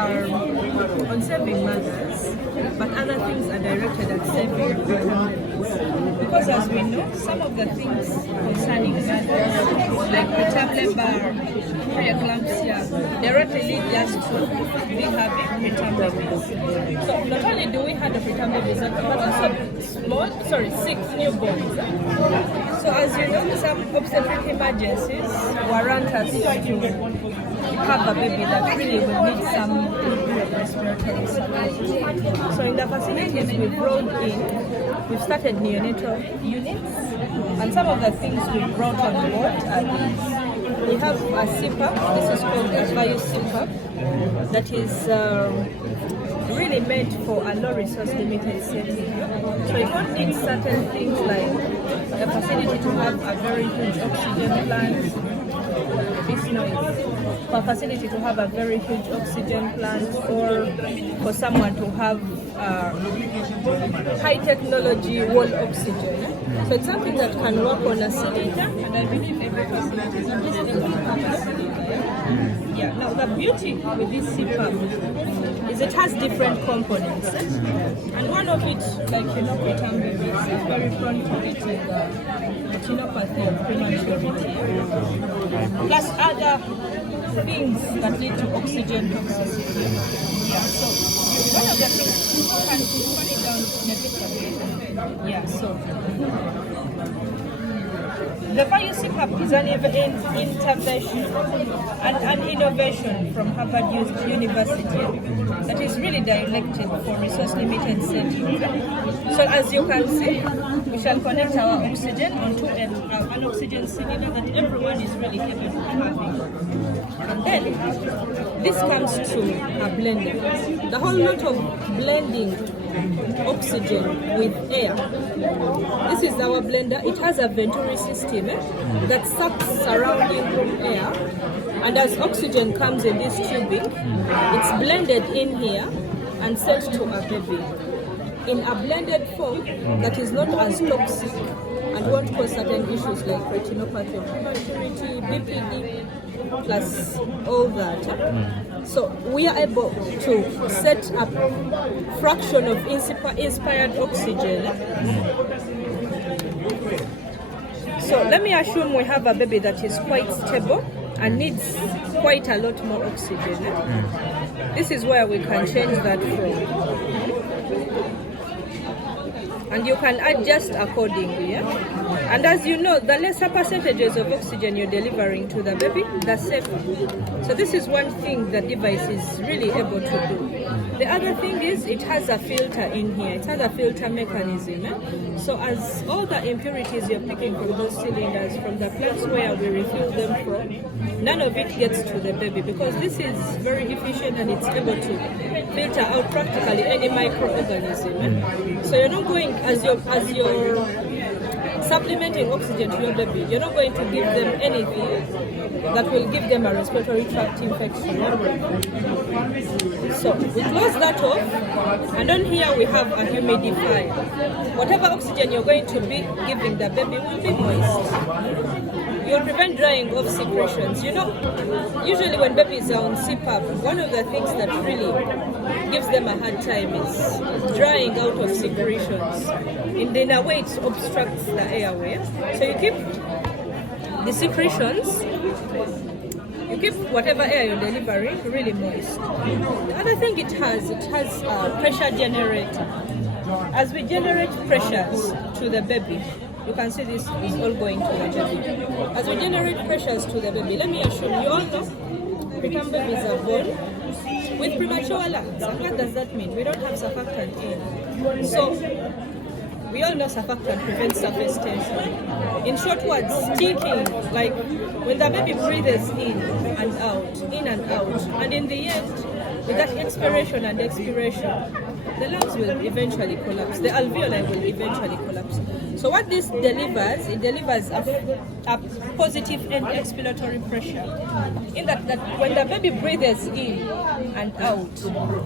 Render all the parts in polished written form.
are on saving mothers, but other things are directed at saving preterm babies. Because as we know, some of the things concerning mothers, like preterm labor, preeclampsia, directly lead us to be having preterm babies. So not only do we have the preterm babies, but also sick newborns. So as you know, some obstetric emergencies warrant us to have a baby that really will need some respiratory support. So in the facilities we've brought in, we've started neonatal units, and some of the things we've brought on board are these. We have a CPAP, this is called a Bio CPAP, that is really made for a low resource limited setting. So you don't need certain things like a facility to have a very huge oxygen plant, for a facility to have a very huge oxygen plant, or for someone to have high technology wall oxygen. So it's something that can work on a cylinder, and I believe every facility is on a cylinder. Yeah. Now the beauty with this CPAP is it has different components, and one of it, like preterm babies, is very prone to getting retinopathy of prematurity, plus other things that lead to oxygen toxicity. Yeah. So one of the things can turn it down in a different way. Yeah. So the Bio CPAP is an intervention and an innovation from Harvard University that is really directed for resource limited settings. So as you can see, we shall connect our oxygen onto an oxygen cylinder that everyone is really capable of having. And then this comes to a blender. The whole lot of blending oxygen with air. This is our blender. It has a venturi system that sucks surrounding room air, and as oxygen comes in this tubing, it's blended in here and sent to a baby in a blended form that is not as toxic and won't cause certain issues like retinopathy of prematurity, BPD, plus all that. So we are able to set a fraction of inspired oxygen. So let me assume we have a baby that is quite stable and needs quite a lot more oxygen. This is where we can change that from. And you can adjust accordingly. And as you know, the lesser percentages of oxygen you're delivering to the baby, the safer. So this is one thing the device is really able to do. The other thing is it has a filter in here. It has a filter mechanism. So as all the impurities you're picking from those cylinders, from the plants where we refill them from, none of it gets to the baby, because this is very efficient and it's able to filter out practically any microorganism. So you're not going, as you're supplementing oxygen to your baby, you're not going to give them anything that will give them a respiratory tract infection. So we close that off, and on here we have a humidifier. Whatever oxygen you're going to be giving the baby will be moist. You'll prevent drying of secretions. Usually when babies are on CPAP, one of the things that really gives them a hard time is drying out of secretions. In a way, it obstructs the airway. So you keep the secretions, you keep whatever air you're delivering really moist. The other thing it has a pressure generator. As we generate pressures to the baby, you can see this is all going to the baby. As we generate pressures to the baby, let me assure you all know preterm babies are born with premature lungs. And what does that mean? We don't have surfactant in. So we all know surfactant prevents surface tension. In short words, sticking, like when the baby breathes in and out, and in the end, with that expiration and expiration, the lungs will eventually collapse. The alveoli will eventually collapse. So what this delivers, it delivers a positive end expiratory pressure. In that when the baby breathes in and out,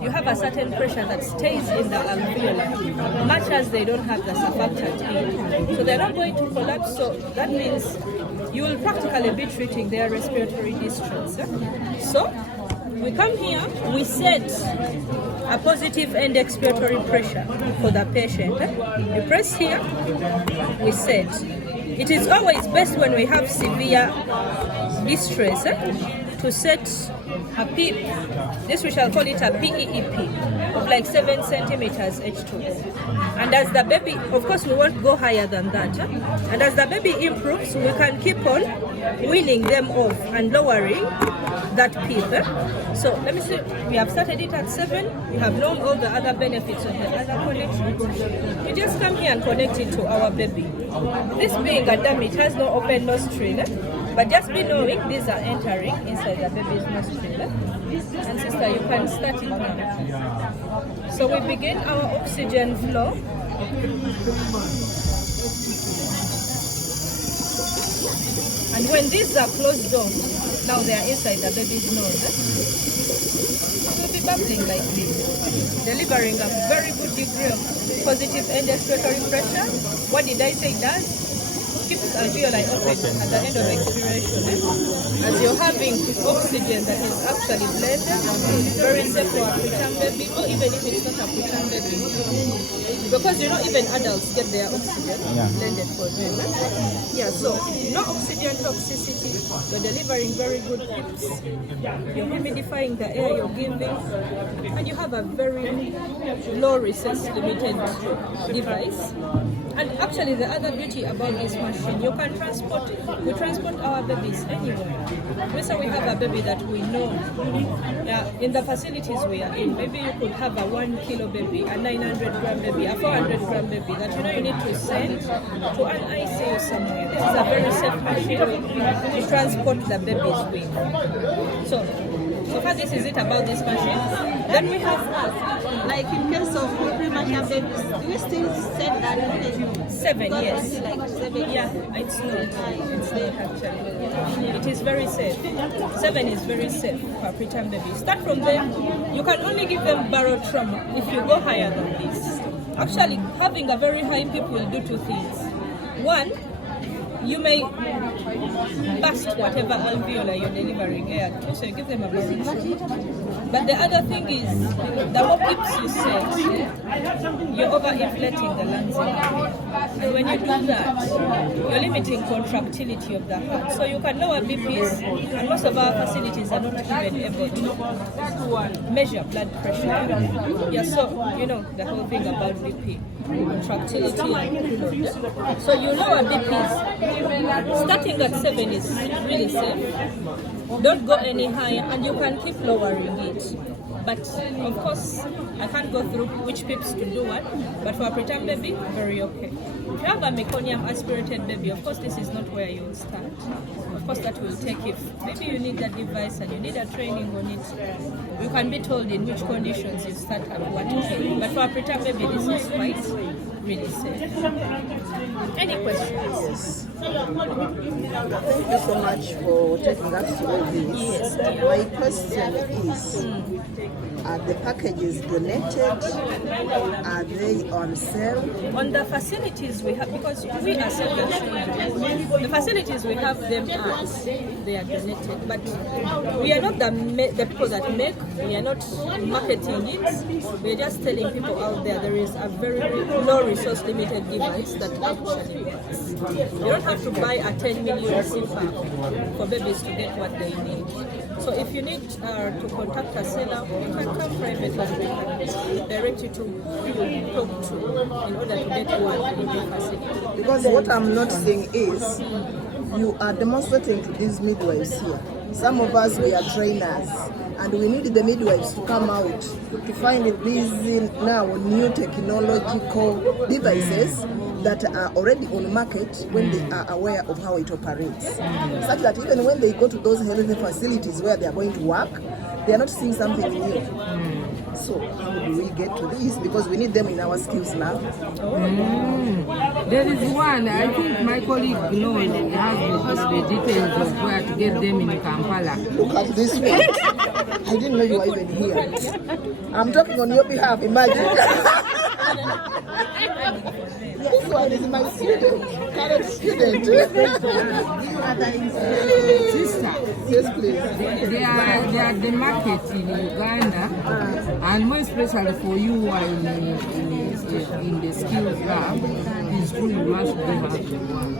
you have a certain pressure that stays in the alveoli, much as they don't have the surfactant in. So they're not going to collapse. So that means you will practically be treating their respiratory distress. So we come here, we set a positive end expiratory pressure for the patient. We press here, we set. It is always best when we have severe distress to set a PEEP. This we shall call it a PEEP of like 7 centimeters H2O. And as the baby, of course we won't go higher than that. And as the baby improves, we can keep on weaning them off and lowering that PEEP. So let me see, we have started it at 7. We have known all the other benefits of the other connections. We just come here and connect it to our baby. This being a dummy, it has no open nostril. But just be knowing these are entering inside the baby's nostril. And sister, you can start it now. So we begin our oxygen flow. And when these are closed off, now they are inside the baby's nose. It will be bubbling like this, delivering a very good degree of positive end expiratory pressure. What did I say it does? Keep alveoli open at the end of expiration. As you're having oxygen that is actually blended, very safe for a preterm baby, or even if it's not a preterm baby. Because you know, even adults get their oxygen blended for them. Yeah, so no oxygen toxicity. You're delivering very good PEEPs. You're humidifying the air you're giving, and you have a very low recess limited device. And actually, the other beauty about this machine, you can transport. We transport our babies anywhere. So we have a baby that we know. Yeah, in the facilities we are in, maybe you could have a 1 kilo baby, a 900-gram baby, a 400-gram baby that you know you need to send to an ICU somewhere. This is a very safe machine to transport the babies with. So far this is it about this machine. Then we have, like in case of premature babies, do you still set that? 7, yes. Like 7? Yeah, it's not. It's not actually. It is very safe. 7 is very safe for preterm babies. Start from there. You can only give them barotrauma if you go higher than this. Actually, having a very high PEEP will do 2 things. One, you may burst whatever alveoli you're delivering air to, so you give them a barotrauma. But the other thing is, the more PEEPs you set, you're overinflating the lungs. And when you do that, you're limiting contractility of the heart. So you can lower BPs, and most of our facilities are not even able to measure blood pressure. Yeah, so you know the whole thing about BP, contractility and preload. So you lower BPs. Starting at 7 is really safe. Don't go any higher, and you can keep lowering it. But of course, I can't go through which PEEPs to do what. But for a preterm baby, very okay. If you have a meconium aspirated baby, of course this is not where you will start. Of course that will take, if maybe you need that device and you need a training on it, you can be told in which conditions you start at what age. But for a preterm baby, this is quite really safe. Any questions? Thank you so much for taking us through this. Yes, my question is, are the packages donated? Are they on sale? On the facilities we have, because we are self-assured, the facilities we have them as they are donated, but we are not the people that make, we are not marketing it, we are just telling people out there is a very low resource limited device that actually works. You don't have to buy a 10 million CPAP for babies to get what they need. So if you need to contact a seller, you can come privately and we can direct you to who you talk to in order to get one in your facility. Because what I'm noticing is, you are demonstrating to these midwives here. Some of us, we are trainers, and we need the midwives to come out to find these now new technological devices that are already on the market when they are aware of how it operates. Such that even when they go to those health facilities where they are going to work, they are not seeing something new. So how do we get to this? Because we need them in our skills lab. There is one, I think my colleague knows, has the details of where to get them in Kampala. Look at this one. I didn't know you were even here. I'm talking on your behalf, imagine. This one is my student, current student. Sister. Yes, please. They are the market in Uganda, and more especially for you who are in the skills lab, it's true you must have the one.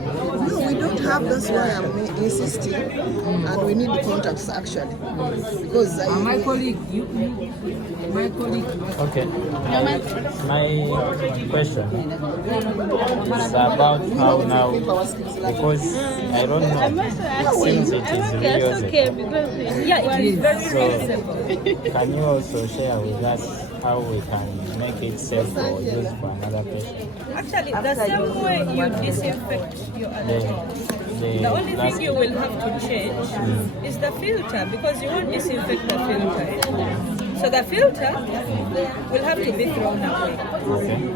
No, we don't have. That's why I'm insisting, and we need contacts actually, because My colleague, my colleague. Okay. My question is about how now, because I don't know, since it is reusable. Yeah, it is very So, reusable. can you also share with us how we can make it safe for use for another patient? Actually, the same way you disinfect your other towels, the only thing you will have to change is the filter, because you won't disinfect the filter. So the filter will have to be thrown away,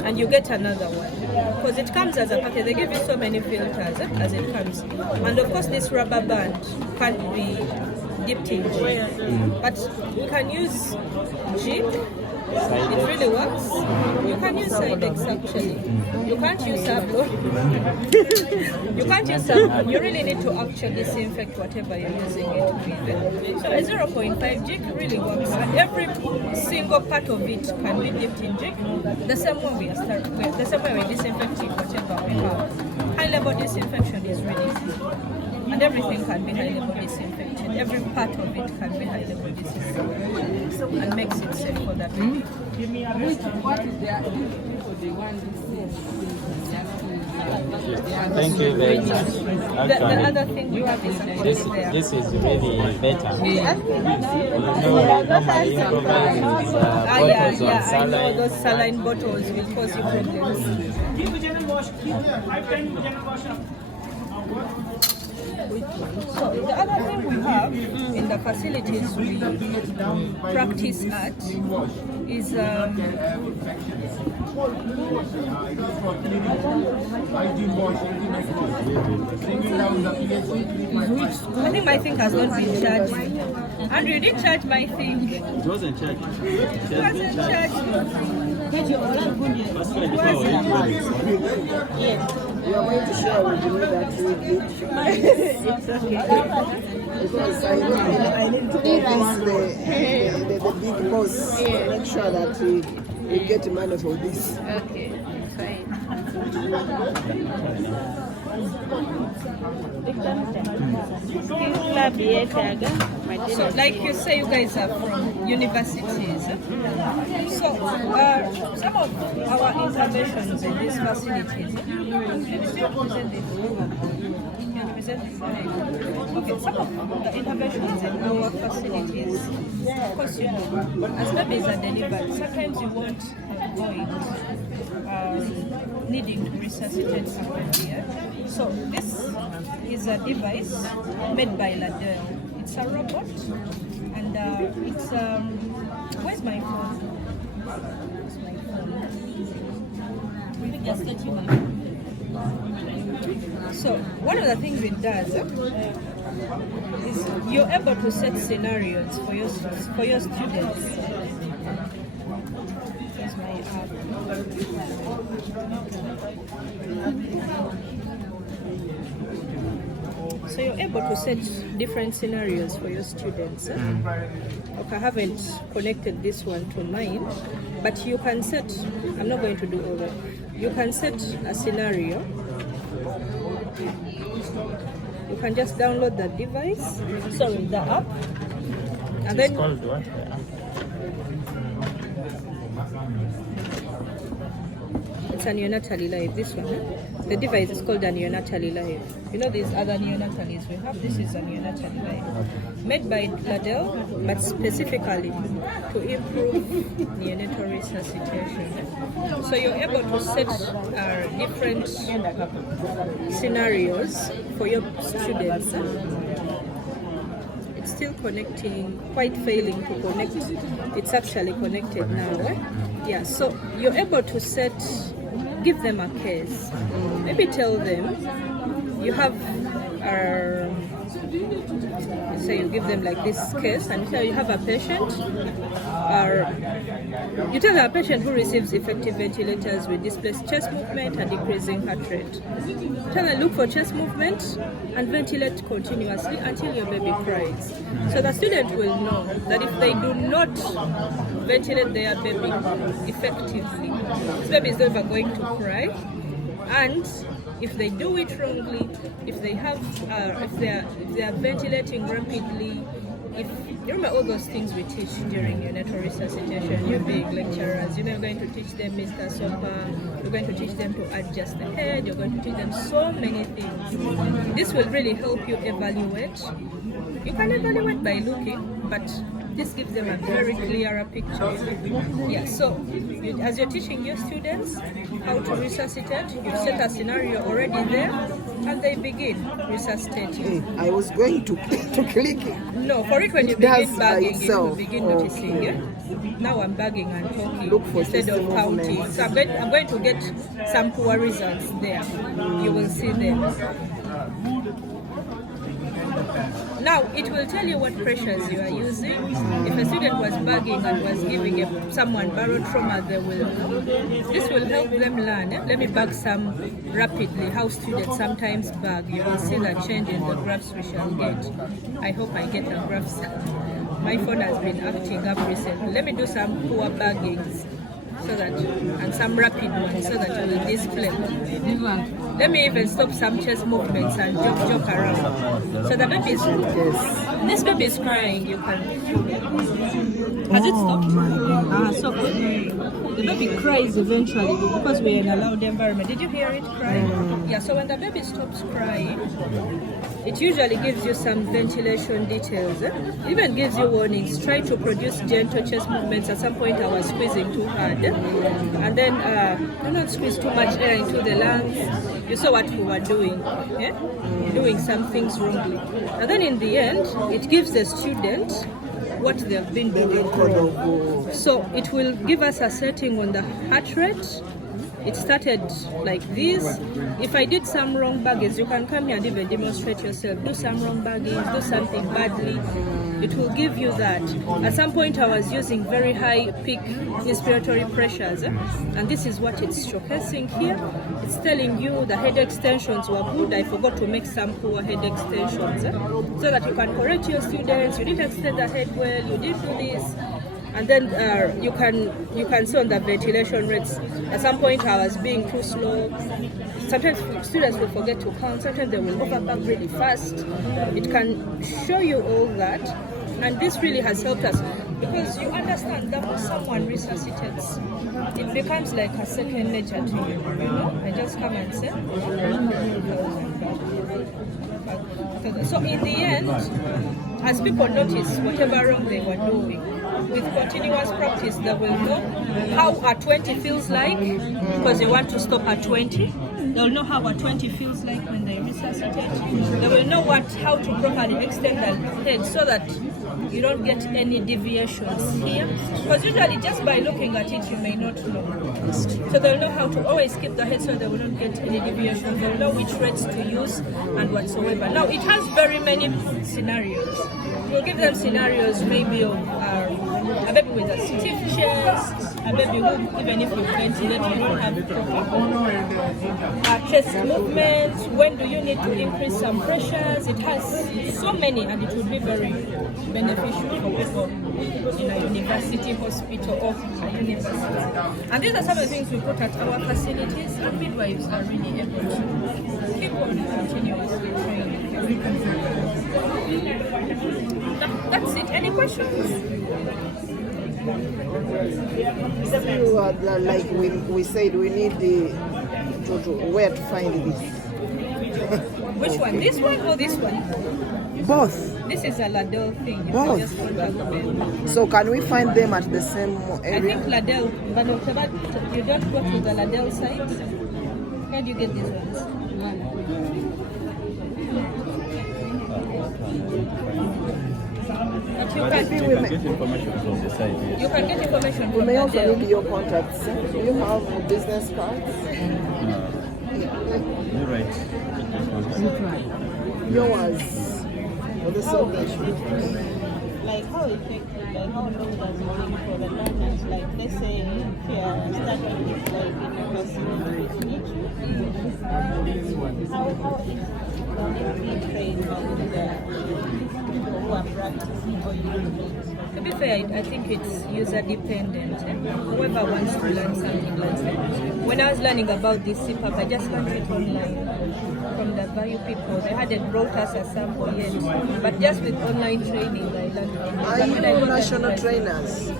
and you get another one, because it comes as a package. They give you so many filters as it comes, and of course this rubber band can't be dipped in jig, but you can use jig. It really works. You can use Sidex actually. You can't use sablo. You can't use sablo. You really need to actually disinfect whatever you're using it with. So a 0.5 jig really works. And every single part of it can be dipped in jig. The same way we are the same way we're disinfecting whatever we have. High level disinfection is really easy. And everything can be high level disinfected. Every part of it can be high level disinfected and makes it safe for that. What is their the one Thank you very much. The Actually, other thing we have is actually there. this is really better. Yeah. Normally bottles I know on saline. those saline bottles will cause you problems. So the other thing we have in the facilities we practice at is I think my thing has not been charged. Andrew, you didn't charge my thing. It wasn't checked. It wasn't charged. we are going to share with you that we did. It's okay. Because I need to convince the big boss to make sure that we get money for this. Okay, fine. So, like you say, you guys are from universities. So, some of our interventions in these facilities. Okay, some of the interventions in our facilities, of course, you know, as babies are delivered, sometimes you won't avoid needing to resuscitate someone here. So this is a device made by Ladell. It's a robot, and it's where's my phone? Maybe just get you my phone. So one of the things it does is you're able to set scenarios for your students. Here's my app. So you're able to set different scenarios for your students. Okay, I haven't connected this one to mine, but you can set, I'm not going to do all that. You can set a scenario. You can just download the device, sorry, the app, and It's then called what? it's a Neonatal Live, this one. The device is called a Neonatal Live. You know these other Neonatalis we have? This is a Neonatal Live. Made by Ladell, but specifically to improve neonatal resuscitation. So you're able to set different scenarios for your students. It's still connecting, quite failing to connect. It's actually connected now. Yeah, so you're able to set, give them a case. Maybe tell them you have say you give them like this case, and you have a patient, or you tell a patient who receives effective ventilators with displaced chest movement and decreasing heart rate. Tell them look for chest movement and ventilate continuously until your baby cries. So the student will know that if they do not ventilate their baby effectively, this baby is never going to cry. And if they do it wrongly, if they are ventilating rapidly, if you remember all those things we teach during neonatal resuscitation, you're being lecturers, you're going to teach them Mr. Sopa, you're going to teach them to adjust the head, you're going to teach them so many things. This will really help you evaluate. You can evaluate by looking, but this gives them a very clearer picture. Yeah, so as you're teaching your students how to resuscitate, you set a scenario already there, and they begin resuscitating. I was going to click it. No, for it when you begin bagging, you will begin noticing. Yeah? Now I'm bagging and talking Look for instead of counting. movements. So I'm going to get some poor results there. You will see them. Now, it will tell you what pressures you are using. If a student was bagging and was giving someone barotrauma, they will know. This will help them learn. Let me bag some rapidly, how students sometimes bag. You will see the change in the graphs we shall get. I hope I get the graphs. My phone has been acting up recently. Let me do some poor baggings. So that, and some rapid ones so that it will display. Let me even stop some chest movements and jump around. So the baby is, this baby is crying, you can. Has it stopped? So the baby cries eventually because we're in a loud environment. Did you hear it crying? Yeah, so when the baby stops crying, it usually gives you some ventilation details. It even gives you warnings. Try to produce gentle chest movements. At some point I was squeezing too hard. And then do not squeeze too much air into the lungs. You saw what we were doing. Yeah? Doing some things wrongly. And then in the end, it gives the student what they've been doing. So it will give us a setting on the heart rate. It started like this. If I did some wrong baggings, you can come here and even demonstrate yourself. Do some wrong baggings, do something badly. It will give you that. At some point I was using very high peak inspiratory pressures, and this is what it's showcasing here. It's telling you the head extensions were good. I forgot to make some poor head extensions, so that you can correct your students. You didn't extend the head well, you didn't do this. And then you can see on the ventilation rates. At some point I was being too slow. Sometimes students will forget to count. Sometimes they will overbag really fast. It can show you all that, and this really has helped us because you understand that when someone resuscitates, it becomes like a second nature to you. You know, I just come and say. So in the end, as people notice whatever wrong they were doing, with continuous practice, they will know how a 20 feels like, because they want to stop at 20. They'll know how a 20 feels like when they resuscitate. They will know how to properly extend the head so that you don't get any deviations here. Because usually just by looking at it, you may not know. So they'll know how to always keep the head so they will not get any deviations. They'll know which rates to use and whatsoever. Now, it has very many scenarios. We'll give them scenarios maybe of a baby with a stiff chest, a baby who, even if you ventilate, you don't have chest movements. When do you need to increase some pressures? It has so many, and it would be very beneficial for people in a university hospital or a university. And these are some of the things we put at our facilities, and midwives are really able to keep on continuously training. That's it. Any questions? Like we said, we need where to find this. Which one? This one or this one? Both. This is a Ladell thing. You Both. can just contact them. So can we find them at the same area? I think Ladell, but you don't go to the Ladell site. Where do you get these ones? But you can Get information from the site. Yes. You can get information We from may also Ladell. need your contacts. Do you have business cards? You right. Yours. for the same patient. Like how effective, like how long does it take for the learners? Like let's say if you are starting with like in a facility with nature, how easy can it be trained by the people who are practicing or using? To be fair, I think it's user dependent. Whoever wants to learn something like that. When I was learning about this CPAP, I just learned it online from the value people. They hadn't brought us a sample yet, but just with online training, I learned it. Are you national trainers?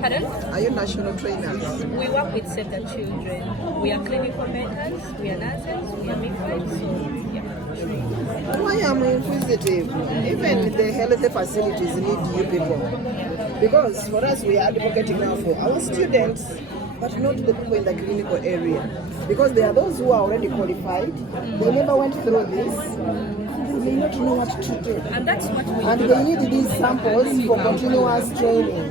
Pardon? Are you national trainers? We work with Save the Children. We are clinical mentors, we are nurses, we are midwives, so yeah. Why am I inquisitive? Even the health facilities need you people. Because for us, we are advocating now for our students, but not the people in the clinical area. Because there are those who are already qualified, they never went through this, and they may not know what to do. And that's what we And do. they need these samples for continuous training.